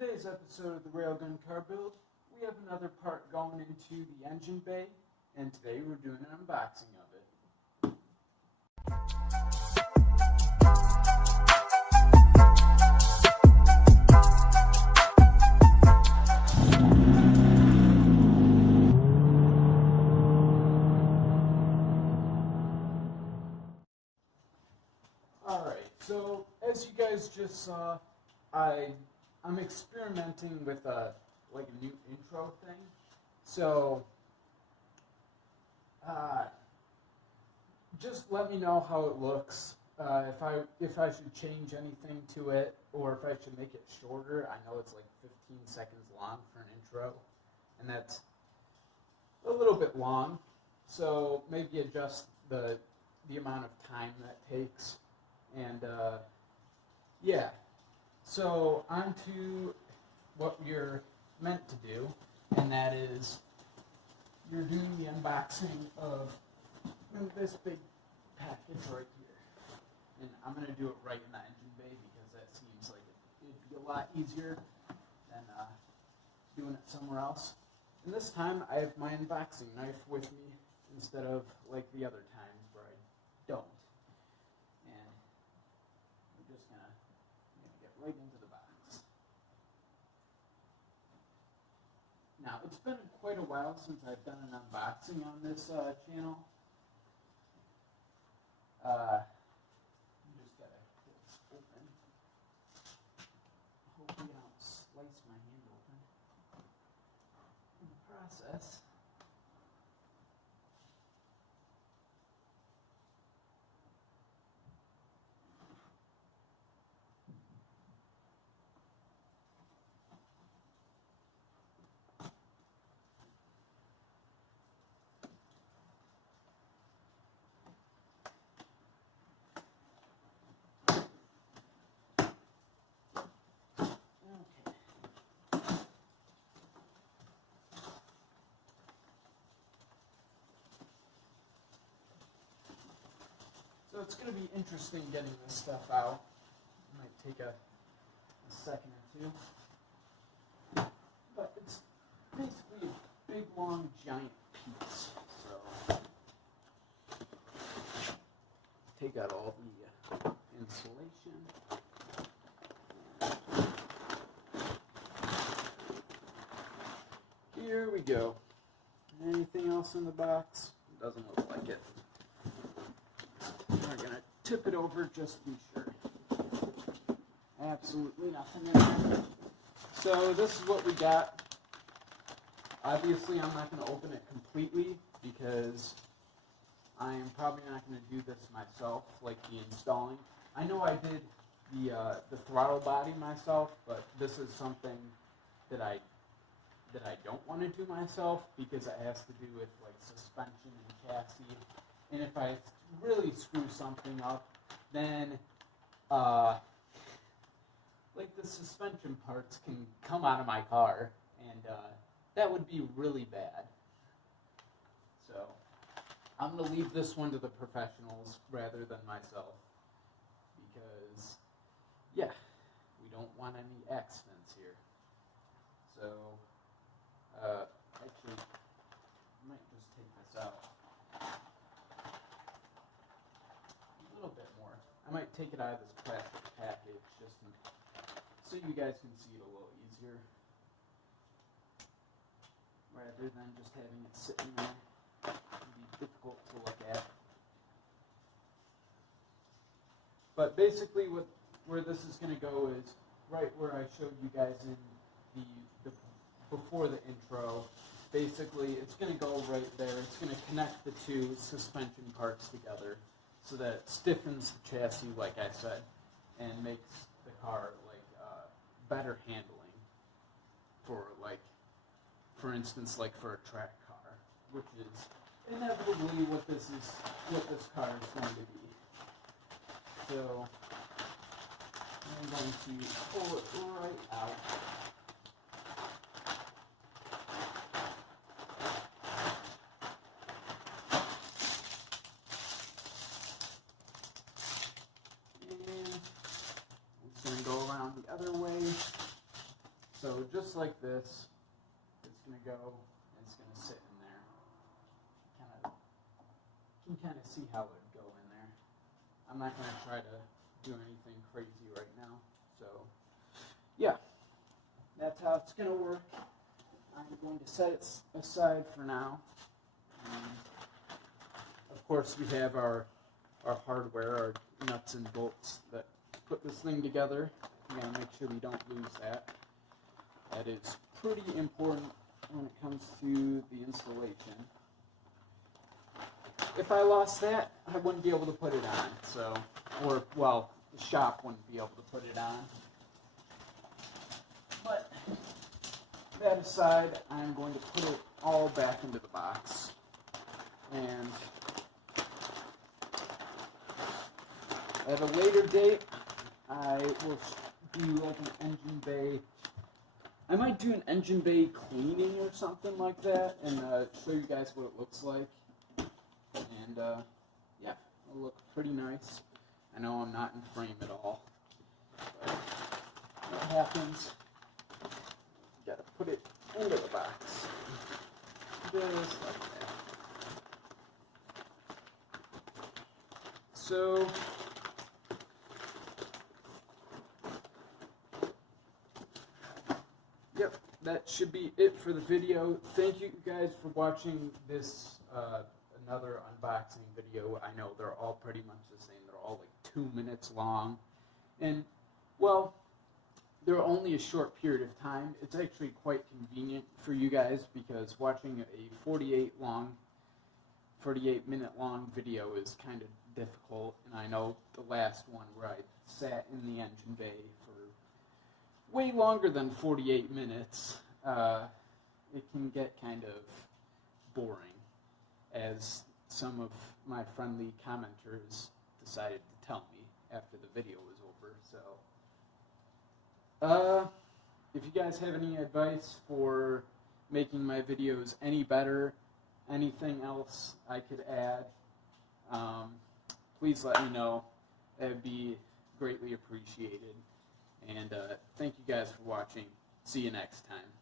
today's episode of the Railgun Car Build, we have another part going into the engine bay, and today we're doing an unboxing of it. Alright, so as you guys just saw, I'm experimenting with a new intro thing. So just let me know how it looks. If I should change anything to it, or if I should make it shorter. I know it's like 15 seconds long for an intro, and that's a little bit long. So maybe adjust the amount of time that takes. And yeah. So on to what you're meant to do, and that is you're doing the unboxing of this big package right here. And I'm going to do it right in the engine bay because that seems like it'd be a lot easier than doing it somewhere else. And this time I have my unboxing knife with me instead of like the other times where I don't. Just gonna get right into the box. Now, it's been quite a while since I've done an unboxing on this channel. You just gotta get this open. Hopefully I don't slice my hand open in the process. So it's going to be interesting getting this stuff out. It might take a second or two. But it's basically a big, long, giant piece. So take out all the insulation. Here we go. Anything else in the box? Doesn't look like it. We're going to tip it over just to be sure. Absolutely nothing in there. So this is what we got. Obviously I'm not going to open it completely because I am probably not going to do this myself, like the installing. I know I did the throttle body myself, but this is something that I don't want to do myself because it has to do with like suspension and chassis. And if I really screw something up, then like the suspension parts can come out of my car, and that would be really bad. So I'm going to leave this one to the professionals rather than myself because, yeah, we don't want any accidents here. So actually, I might just take this out. I might take it out of this plastic package just so you guys can see it a little easier, rather than just having it sitting there. It can be difficult to look at. But basically where this is going to go is right where I showed you guys in the before the intro. Basically it's going to go right there. It's going to connect the two suspension parts together, so that it stiffens the chassis, like I said, and makes the car better handling for instance, like for a track car, which is inevitably what this car is going to be. So I'm going to pull it right out. And it's going to go around the other way. So just like this, it's going to go and it's going to sit in there. You can kind of see how it would go in there. I'm not going to try to do anything crazy right now. So yeah, that's how it's going to work. I'm going to set it aside for now. Of course, we have our hardware, our nuts and bolts that put this thing together. We gotta make sure we don't lose that. That is pretty important when it comes to the installation. If I lost that, I wouldn't be able to put it on. So, or well, the shop wouldn't be able to put it on. But that aside, I'm going to put it all back into the box. And at a later date, I will do like an engine bay. I might do an engine bay cleaning or something like that, and show you guys what it looks like. And yeah, it'll look pretty nice. I know I'm not in frame at all, but what happens? You gotta put it into the box, just like that. So yep, that should be it for the video. Thank you guys for watching this another unboxing video. I know they're all pretty much the same. They're all like 2 minutes long. And, well, they're only a short period of time. It's actually quite convenient for you guys because watching a 48-minute long video is kind of difficult. And I know the last one where I sat in the engine bay for way longer than 48 minutes, it can get kind of boring, as some of my friendly commenters decided to tell me after the video was over. So, if you guys have any advice for making my videos any better, anything else I could add, please let me know. That'd be greatly appreciated. And thank you guys for watching. See you next time.